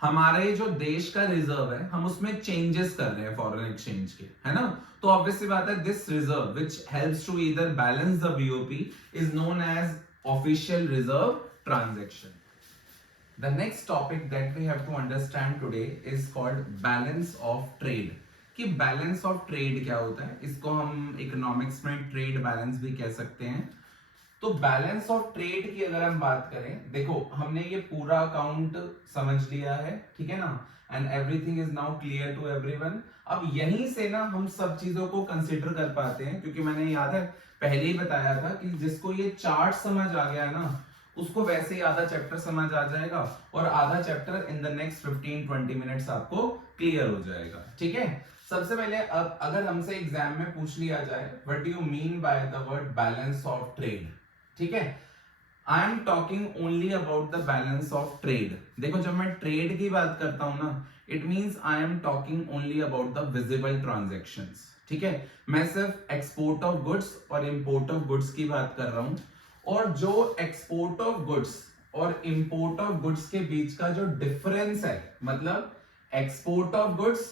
हमारे जो देश का रिजर्व है हम उसमें चेंजेस कर रहे हैं फॉरेन एक्सचेंज के, है ना। तो ऑब्वियसली बात है this reserve which helps to either balance the BOP is known as official reserve transaction. The next topic that we have to understand today is called balance of trade। कि balance of trade क्या होता है, इसको हम economics में trade balance भी कह सकते हैं। तो बैलेंस ऑफ ट्रेड की अगर हम बात करें, देखो हमने ये पूरा अकाउंट समझ लिया है, ठीक है ना, and everything is now clear to everyone. अब यहीं से ना हम सब चीजों को कंसीडर कर पाते हैं, क्योंकि मैंने याद है पहले ही बताया था कि जिसको ये चार्ट समझ आ गया है ना, उसको वैसे ही आधा चैप्टर समझ आ जाएगा और आधा chapter in the next 15-20 minutes आपको क्लियर हो जाएगा, ठीक है। सबसे पहले अब अगर हमसे एग्जाम में पूछ लिया जाए what do you mean by the word balance of trade, ठीक है, आई am talking only about the balance of trade. देखो जब मैं ट्रेड की बात करता हूं ना, it means I am talking only about the visible transactions, ठीक है। मैं सिर्फ एक्सपोर्ट ऑफ गुड्स और इंपोर्ट ऑफ गुड्स की बात कर रहा हूं, और जो एक्सपोर्ट ऑफ गुड्स और इंपोर्ट ऑफ गुड्स के बीच का जो डिफरेंस है, मतलब export of goods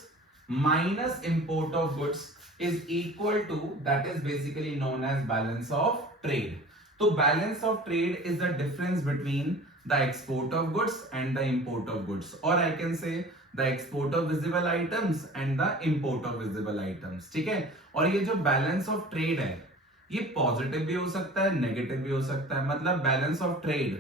minus import of goods is equal to, that is basically known as balance of trade. तो balance of trade is the difference between the export of goods and the import of goods, और I can say the export of visible items and the import of visible items, ठीक है। और ये जो balance of trade है ये positive भी हो सकता है, नेगेटिव भी हो सकता है। मतलब बैलेंस ऑफ ट्रेड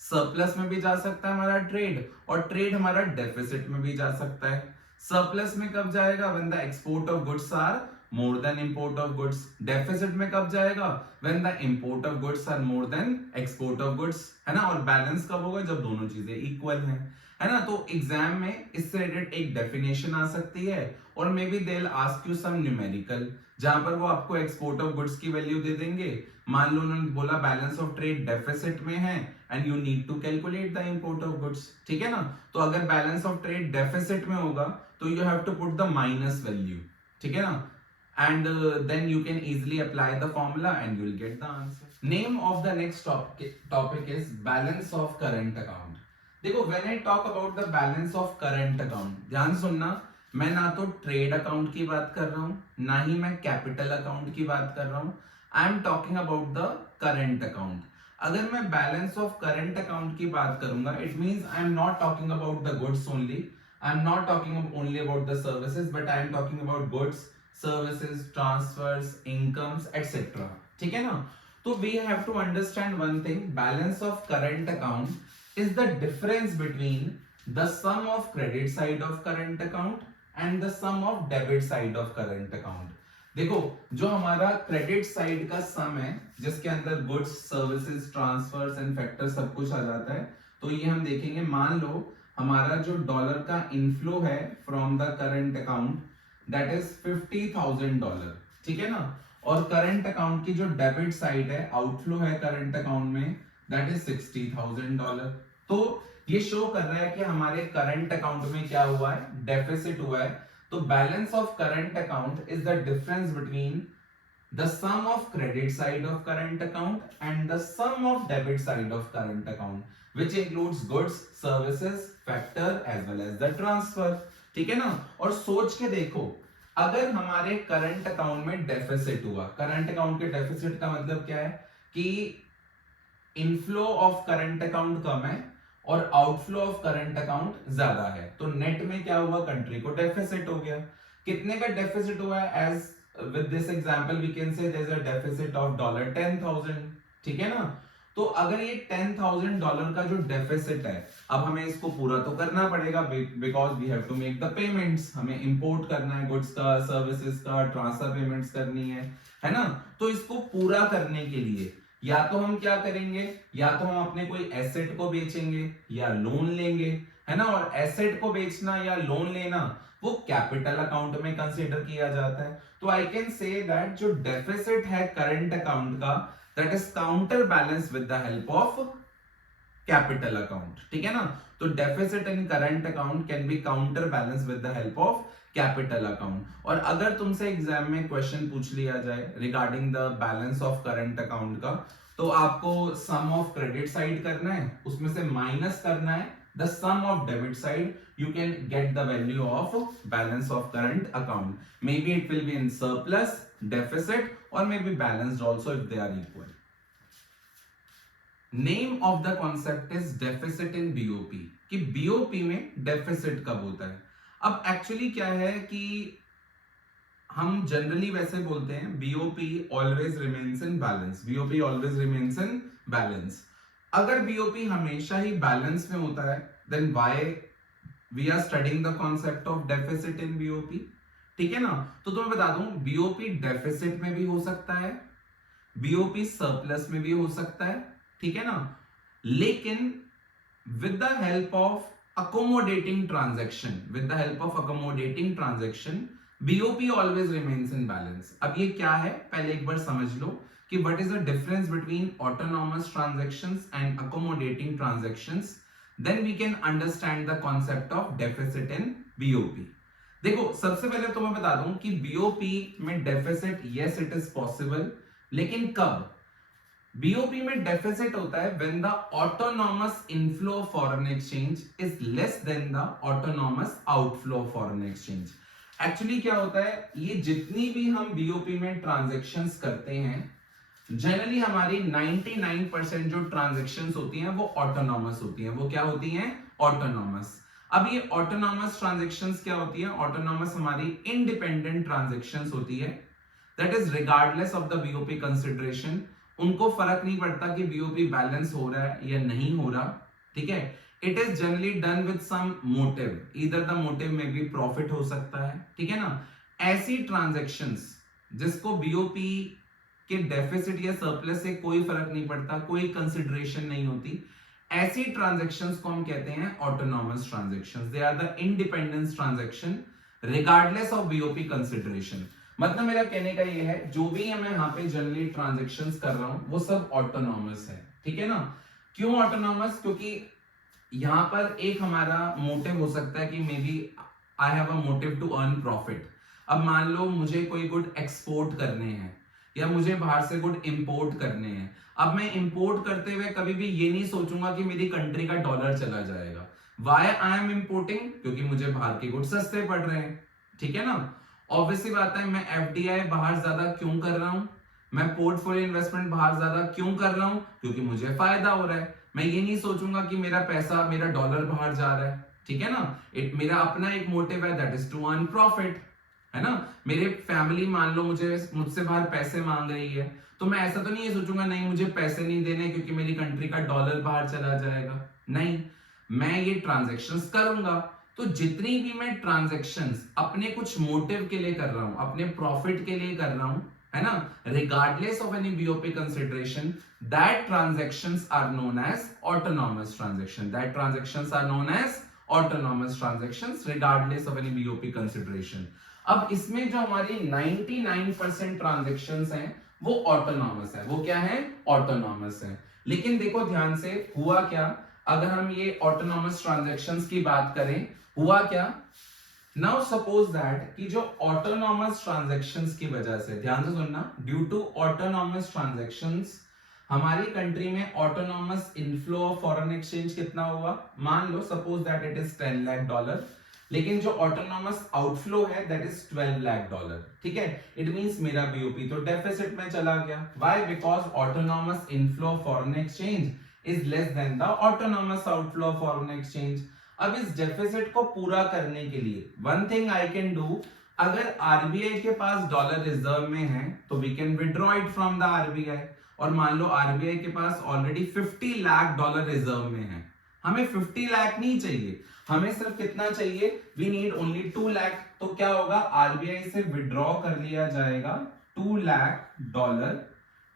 सरप्लस में भी जा सकता है हमारा ट्रेड, और ट्रेड हमारा डेफिसिट में भी जा सकता है। सरप्लस में कब जाएगा, when the export of goods are more than import of goods. Deficit में कब जाएगा, when the import of goods are more than export of goods, है ना। और बैलेंस कब होगा, जब दोनों चीजें इक्वल हैं, है ना। तो एग्जाम में इससे रिलेटेड एक डेफिनेशन आ सकती है, और may be they will ask you some numerical, जहां पर वो आपको एक्सपोर्ट ऑफ गुड्स की वैल्यू दे देंगे। मान लो उन्होंने बोला बैलेंस ऑफ ट्रेड डेफिसिट में है and you need to calculate the import of goods, ठीक है ना। तो अगर बैलेंस ऑफ ट्रेड डेफिसिट में होगा तो you have to put the minus value, ठीक है ना, and then you can easily apply the formula and you will get the answer. Name of the next topic is balance of current account। देखो when I talk about the balance of current account, ध्यान सुनना, मैं ना तो trade account की बात कर रहा हूं, ना ही मैं कैपिटल अकाउंट की बात कर रहा हूं। I am talking about the current account. अगर मैं बैलेंस ऑफ करंट अकाउंट की बात करूंगा, it means I am not talking about the goods only, I am not talking only about the services, but I am talking about goods, services, transfers, incomes etcetera. ठीक है ना? तो we have to understand one thing, balance of current account is the difference between the sum of credit side of current account and the sum of debit side of current account। देखो, जो हमारा credit side का सम है, जिसके अंदर goods, services, transfers and factor सब कुछ आ जाता है, तो ये हम देखेंगे। मान लो हमारा जो डॉलर का इनफ्लो है from the current account, that is $50,000। ठीक है ना? और करंट अकाउंट की जो डेबिट साइड है, आउटफ्लो है करंट अकाउंट में, दैट इज $60,000। तो ये शो कर रहा है कि हमारे करंट अकाउंट में क्या हुआ है, डेफिसिट हुआ है। तो balance of current account is the difference between the sum of credit side of current account and the sum of debit side of current account, which includes goods, services, factor as well as the transfer. ठीक है ना? और सोच के देखो, अगर हमारे current account में डेफिसिट हुआ, करंट अकाउंट के डेफिसिट का मतलब क्या है कि इनफ्लो ऑफ करंट अकाउंट कम है और आउटफ्लो ऑफ करंट अकाउंट ज्यादा है, तो नेट में क्या हुआ, कंट्री को डेफिसिट हो गया। कितने का डेफिसिट हुआ है? As with this example we can say there is a deficit of $10,000। ठीक है ना? तो अगर ये $10,000 का जो डेफिसिट है, अब हमें इसको पूरा तो करना पड़ेगा, because we have to make the payments. हमें इंपोर्ट करना है गुड्स का, सर्विसेज का, ट्रांसफर पेमेंट्स करनी है ना? तो इसको पूरा करने के लिए या तो हम क्या करेंगे, या तो हम अपने कोई एसेट को बेचेंगे या लोन लेंगे, है ना? और एसेट को बेचना या लोन लेना वो कैपिटल अकाउंट में कंसीडर किया जाता है। तो आई कैन से दैट जो डेफिसिट है करंट अकाउंट का, that is counter balance with the help of capital account. ठीक है ना? तो deficit in current account can be counter balance with the help of capital account. और अगर तुमसे एग्जाम में क्वेश्चन पूछ लिया जाए regarding the balance of current account का, तो आपको सम ऑफ क्रेडिट साइड करना है, उसमें से माइनस करना है the sum of debit side, you can get the value of balance of current account. May be it will be in surplus, deficit और may be balanced also if they are equal. Name of the concept is deficit in BOP, कि BOP में deficit कब होता है। अब actually क्या है कि हम जनरली वैसे बोलते हैं BOP always remains in balance, BOP always remains in balance. अगर बीओपी हमेशा ही बैलेंस में होता है, then why we are studying the concept of deficit in BOP. ठीक है ना? तो मैं बता दूं, बीओपी डेफिसिट में भी हो सकता है, बीओपी सरप्लस में भी हो सकता है। ठीक है ना? लेकिन with the help of accommodating transaction, with the help of accommodating transaction, BOP always remains in balance। अब ये क्या है, पहले एक बार समझ लो कि what is the difference between autonomous transactions and accommodating transactions, then we can understand the concept of deficit in BOP। देखो, सबसे पहले तो मैं बता दूं कि BOP में deficit yes it is possible, लेकिन कब? बीओपी में डेफिसिट होता है when the autonomous inflow of foreign exchange is less than the autonomous outflow of foreign exchange. Actually क्या होता है, ये जितनी भी हम बीओपी में ट्रांजैक्शंस करते हैं, जनरली हमारी 99% जो ट्रांजैक्शंस होती हैं वो ऑटोनॉमस होती हैं। वो क्या होती हैं? ऑटोनॉमस। अब ये ऑटोनॉमस ट्रांजैक्शंस क्या होती हैं? ऑटोनॉमस हमारी इंडिपेंडेंट ट्रांजैक्शंस होती है, that is regardless of the BOP consideration. उनको फर्क नहीं पड़ता कि बीओपी बैलेंस हो रहा है या नहीं हो रहा। ठीक है? It is generally done with some motive, either the motive में भी प्रॉफिट हो सकता है। ठीक है ना? ऐसी ट्रांजैक्शंस जिसको बीओपी के डेफिसिट या सरप्लस से कोई फर्क नहीं पड़ता, कोई कंसिडरेशन नहीं होती, ऐसी ट्रांजैक्शंस को हम कहते हैं autonomous transactions. They are the independence transaction regardless of BOP consideration. मतलब मेरा कहने का ये है, जो भी मैं यहाँ पे जनरली ट्रांजैक्शंस कर रहा हूं वो सब ऑटोनॉमस है। ठीक है ना? क्यों ऑटोनॉमस? क्योंकि यहाँ पर एक हमारा मोटिव हो सकता है कि may be I have a motive to earn profit. अब मान लो मुझे कोई गुड एक्सपोर्ट करने हैं या मुझे बाहर से गुड इंपोर्ट करने हैं। अब मैं इंपोर्ट करते हुए कभी भी ये नहीं सोचूंगा कि मेरी कंट्री का डॉलर चला जाएगा, वाई आई एम इम्पोर्टिंग, क्योंकि मुझे बाहर के गुड्स सस्ते पड़ रहे हैं, ठीक है ना। ऑब्वियसली बात है, मैं एफडीआई बाहर ज्यादा क्यों कर रहा हूं, मैं पोर्टफोलियो इन्वेस्टमेंट बाहर ज्यादा क्यों कर रहा हूं, क्योंकि मुझे फायदा हो रहा है। मैं ये नहीं सोचूंगा कि मेरा पैसा, मेरा डॉलर बाहर जा रहा है, ठीक है ना। मेरा अपना एक मोटिव है, that is to earn profit, है ना। मेरे फैमिली मान लो मुझसे बाहर पैसे मांग रही है, तो मैं ऐसा तो नहीं ये सोचूंगा नहीं मुझे पैसे नहीं देने क्योंकि मेरी कंट्री का डॉलर बाहर चला जाएगा, नहीं, मैं ये ट्रांजैक्शंस करूंगा। तो जितनी भी मैं ट्रांजैक्शंस अपने कुछ मोटिव के लिए कर रहा हूं, अपने प्रॉफिट के लिए कर रहा हूं, है ना, regardless of any BOP consideration, that transactions are known as autonomous transaction, that transactions are known as autonomous transactions regardless of any BOP consideration. अब इसमें जो हमारी 99% ट्रांजैक्शंस हैं वो ऑटोनॉमस है। वो क्या है? ऑटोनॉमस है। लेकिन देखो ध्यान से, हुआ क्या, अगर हम ये ऑटोनॉमस ट्रांजैक्शंस की बात करें, हुआ क्या, नाउ सपोज दैट कि जो ऑटोनॉमस ट्रांजैक्शंस की वजह से, ध्यान से सुनना, ड्यू टू ऑटोनॉमस ट्रांजैक्शंस हमारी कंट्री में autonomous inflow of foreign exchange कितना हुआ, मान लो suppose that it is 10 lakh dollar, लेकिन जो ऑटोनॉमस आउटफ्लो है दैट इज 12 लाख डॉलर, ठीक है। इट मींस मेरा बीओपी तो डेफिसिट में चला गया। Why? Because autonomous inflow of foreign exchange is less than the autonomous outflow of foreign exchange. अब इस डेफिसिट को पूरा करने के लिए one thing I can do, अगर आरबीआई के पास डॉलर रिजर्व में है तो we can withdraw it from the RBI. और मान लो आरबीआई के पास ऑलरेडी 50 लाख डॉलर रिजर्व में है, हमें 50 लाख नहीं चाहिए, हमें सिर्फ कितना चाहिए, वी नीड ओनली 2 लाख। तो क्या होगा, आरबीआई से विड्रॉ कर लिया जाएगा 2 लाख डॉलर,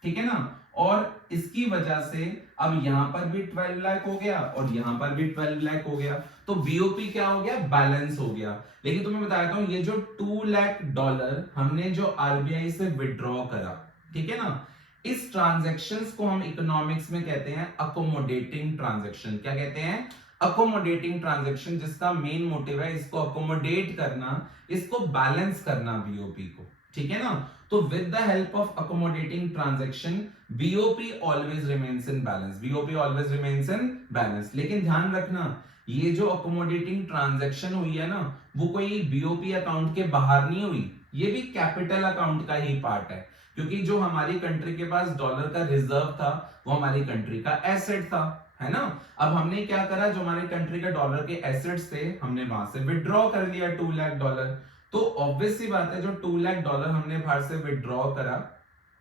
ठीक है ना। और इसकी वजह से अब यहां पर भी 12 लाख हो गया और यहां पर भी 12 लाख हो गया, तो बीओपी क्या हो गया, बैलेंस हो गया। लेकिन तुम्हें बताता हूं, ये जो 2 लाख डॉलर हमने जो आरबीआई से विड्रॉ करा, ठीक है ना, इस ट्रांजैक्शंस को हम इकोनॉमिक्स में कहते हैं अकोमोडेटिंग ट्रांजैक्शन। क्या कहते हैं? अकोमोडेटिंग ट्रांजैक्शन, जिसका मेन मोटिव है इसको अकोमोडेट करना, इसको बैलेंस करना बीओपी को, ठीक है ना। तो with the help of accommodating transaction BOP always remains in balance, BOP always remains in balance. लेकिन ध्यान रखना, ये जो अकोमोडेटिंग ट्रांजैक्शन हुई है ना, वो कोई बीओपी अकाउंट के बाहर नहीं हुई, ये भी कैपिटल अकाउंट का ही पार्ट है, क्योंकि जो हमारी कंट्री के पास डॉलर का रिजर्व था वो हमारी कंट्री का एसेट था, है ना। अब हमने क्या करा, जो हमारे कंट्री के डॉलर के एसेट्स थे हमने वहां से विड्रॉ कर लिया 2 लाख डॉलर। तो ऑब्वियस सी बात है, जो 2 लाख डॉलर हमने बाहर से विड्रॉ करा,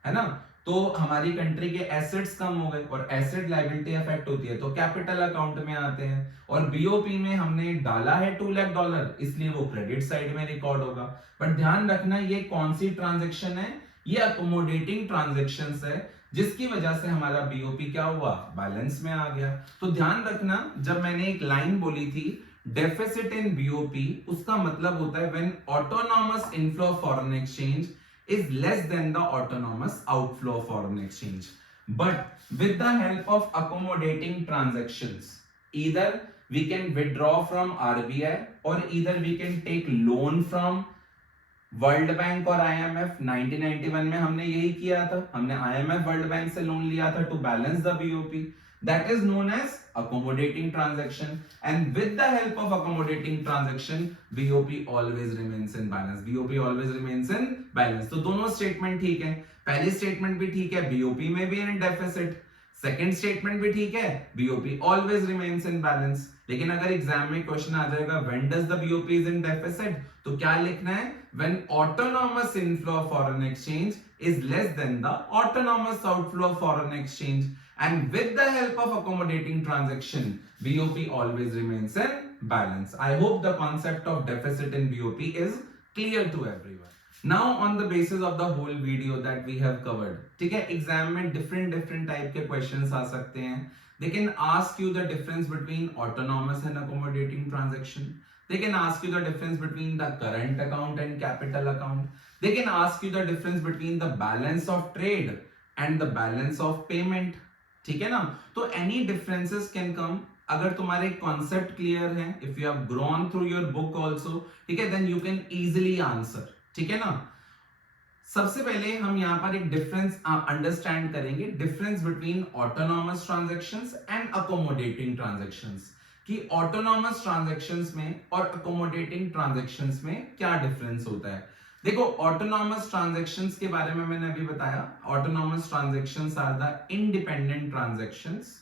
है ना, तो हमारी कंट्री के एसेट्स कम हो गए, और एसेट लायबिलिटी अफेक्ट होती है तो कैपिटल अकाउंट में आते हैं। और बीओपी में हमने डाला है 2 लाख डॉलर, इसलिए वो क्रेडिट साइड में रिकॉर्ड होगा। बट ध्यान रखना, ये कौन सी ट्रांजेक्शन है, ये अकोमोडेटिंग ट्रांजैक्शंस है, जिसकी वजह से हमारा बीओपी क्या हुआ, बैलेंस में आ गया। तो ध्यान रखना, जब मैंने एक लाइन बोली थी डेफिसिट इन बीओपी, उसका मतलब होता है when autonomous inflow of foreign exchange is less than the autonomous outflow of foreign exchange. But with the help of accommodating transactions, either we can withdraw from RBI or either we can take loan from World Bank और IMF. 1991 में हमने यही किया था, हमने IMF World Bank से loan लिया था to balance the BOP, that is known as accommodating transaction, and with the help of accommodating transaction BOP always remains in balance, BOP always remains in balance। तो दोनों statement ठीक है, पहली statement भी ठीक है, BOP में भी इन डेफिसिट, सेकंड स्टेटमेंट भी ठीक है, BOP always remains in balance। लेकिन अगर एग्जाम में क्वेश्चन आ जाएगा when does the BOP is in deficit, तो क्या लिखना है, when autonomous inflow of foreign exchange is less than the autonomous outflow of foreign exchange, and with the help of accommodating transaction BOP always remains in balance। I hope the concept of deficit in BOP is clear to everyone। Now on the basis of the whole video that we have covered, ठीक है, exam में different type के questions आ सकते हैं। They can ask you the difference between autonomous and accommodating transaction, they can ask you the difference between the current account and capital account, they can ask you the difference between the balance of trade and the balance of payment, ठीक है ना। तो any differences can come, अगर तुम्हारे concept clear है, if you have grown through your book also, ठीक है, then you can easily answer, ठीक है ना। सबसे पहले हम यहां पर एक डिफरेंस अंडरस्टैंड करेंगे, difference between autonomous transactions and accommodating transactions. कि ऑटोनॉमस ट्रांजैक्शंस में और अकोमोडेटिंग ट्रांजैक्शंस में क्या डिफरेंस होता है। देखो ऑटोनॉमस ट्रांजैक्शंस के बारे में मैंने अभी बताया, autonomous transactions are the independent transactions,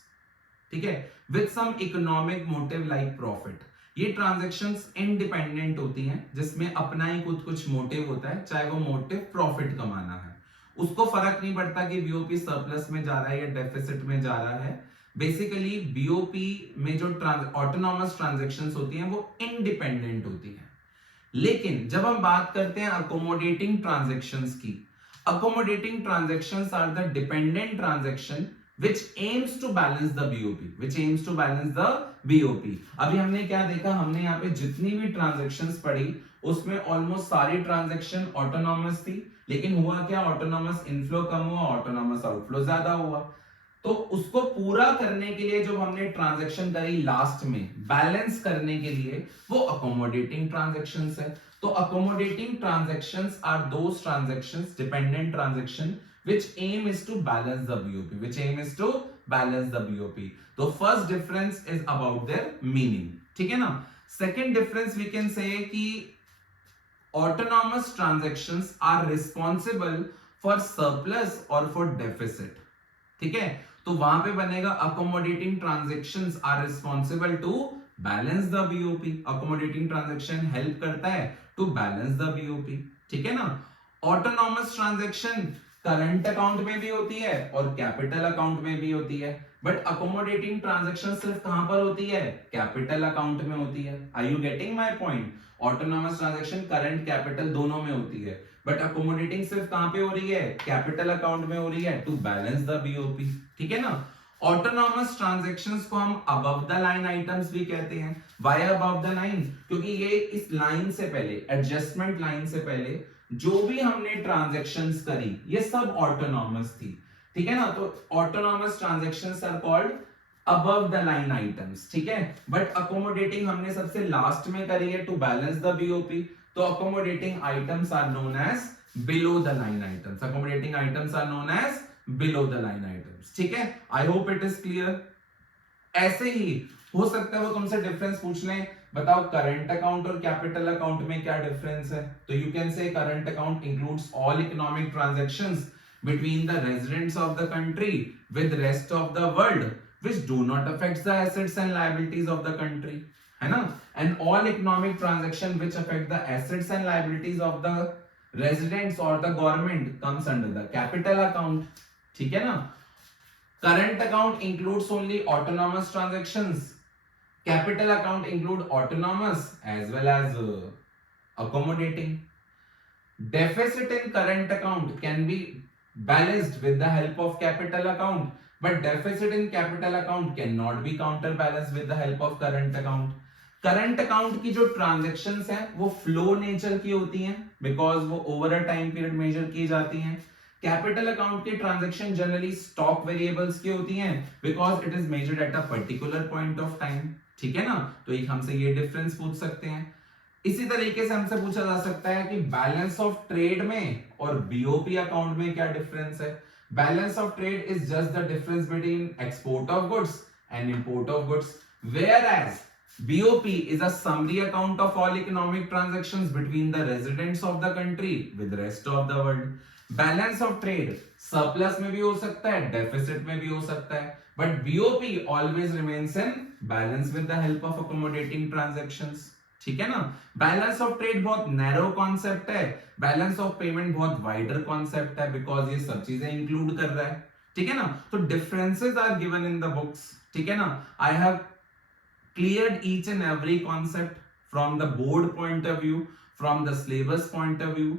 ठीक है, with some economic motive like profit. ये ट्रांजैक्शंस इंडिपेंडेंट होती हैं जिसमें अपना ही कुछ मोटिव होता है, चाहे वो मोटिव प्रॉफिट कमाना है। उसको फर्क नहीं पड़ता कि बीओपी सरप्लस में जा रहा है या डेफिसिट में जा रहा है। बेसिकली बीओपी में जो ऑटोनॉमस ट्रांजैक्शंस होती हैं वो इंडिपेंडेंट होती हैं। लेकिन जब हम बात करते हैं अकोमोडेटिंग ट्रांजैक्शंस की, accommodating transactions are the dependent transaction which aims to balance the BOP, which aims to balance the BOP। अभी हमने क्या देखा, हमने यहाँ पे जितनी भी ट्रांजैक्शंस पढ़ी उसमें ऑलमोस्ट सारी ट्रांजैक्शन ऑटोनॉमस थी, लेकिन हुआ क्या, ऑटोनॉमस इनफ्लो कम हुआ, ऑटोनॉमस आउटफ्लो ज्यादा हुआ। तो उसको पूरा करने के लिए जो हमने ट्रांजैक्शन करी लास्ट में बैलेंस करने के लिए, वो अकोमोडेटिंग ट्रांजैक्शंस है। तो accommodating transactions are those transactions, dependent transaction which aim is to balance the BOP, which aim is to balance the BOP। तो first difference is about their meaning, ठीक है ना। second difference we can say कि autonomous transactions are responsible for surplus or for deficit, ठीक है। तो वहां पे बनेगा accommodating transactions are responsible to balance the BOP। accommodating transaction help करता है to balance the BOP, ठीक है ना। autonomous transaction करंट अकाउंट में भी होती है और कैपिटल अकाउंट में भी होती है, बट अकोमोडेटिंग ट्रांजैक्शन सिर्फ कहां पर होती है, कैपिटल अकाउंट में होती है। Are you getting my point. Autonomous transaction current capital दोनों में होती है, बट अकोमोडेटिंग सिर्फ कहां पे हो रही है, कैपिटल अकाउंट में हो रही है, टू बैलेंस द बीओपी, ठीक है ना। ऑटोनॉमस ट्रांजैक्शंस को हम अबव द लाइन आइटम्स भी कहते हैं। व्हाई अबव द लाइन, क्योंकि ये इस लाइन से पहले, एडजस्टमेंट लाइन से पहले जो भी हमने ट्रांजैक्शंस करी ये सब ऑटोनॉमस थी, ठीक है ना। तो autonomous transactions are called above the line items, ठीक है। बट अकोमोडेटिंग हमने सबसे लास्ट में करी है टू बैलेंस द बीओपी, तो accommodating items are known as below the line items. Accommodating items are known as below the line items, ठीक है। I hope it is clear. ऐसे ही हो सकता है वो तुमसे डिफरेंस पूछ लें, बताओ करंट अकाउंट और कैपिटल अकाउंट में क्या डिफरेंस है। तो you can say current account includes all economic transactions between the residents of the country with rest of the world which do not affect the assets and liabilities of the country, है ना। and all economic transaction which affect the assets and liabilities of the residents or the government comes under the capital account, ठीक है ना। current account includes only autonomous transactions, capital account include autonomous as well as accommodating। deficit in current account can be balanced with the help of capital account, but deficit in capital account cannot be counterbalanced with the help of current account। Current account की जो transactions हैं वो flow nature की होती हैं, because वो over a time period measure की जाती हैं। कैपिटल अकाउंट की ट्रांजैक्शन जनरली स्टॉक वेरिएबल्स की होती हैं, because it is measured at a particular point of time, ठीक है ना। तो एक हमसे ये डिफरेंस पूछ सकते हैं। इसी तरीके से हमसे पूछा जा सकता है कि बैलेंस ऑफ ट्रेड में और बीओपी अकाउंट में क्या डिफरेंस है। Balance of trade is just the difference between export of goods and import of goods, where as BOP is a summary account of all economic transactions between the residents of the country with rest of the world। Balance of trade surplus में भी हो सकता है, deficit में भी हो सकता है, but BOP always remains in balance with the help of accommodating transactions, ठीक है ना। बैलेंस ऑफ ट्रेड बहुत नैरो कॉन्सेप्ट है, बैलेंस ऑफ पेमेंट बहुत वाइडर कॉन्सेप्ट है, बिकॉज ये सब चीजें इंक्लूड कर रहा है, ठीक है ना। तो differences are given in the books, ठीक है ना। I have cleared each and every concept from the board point of view, from the syllabus point of view,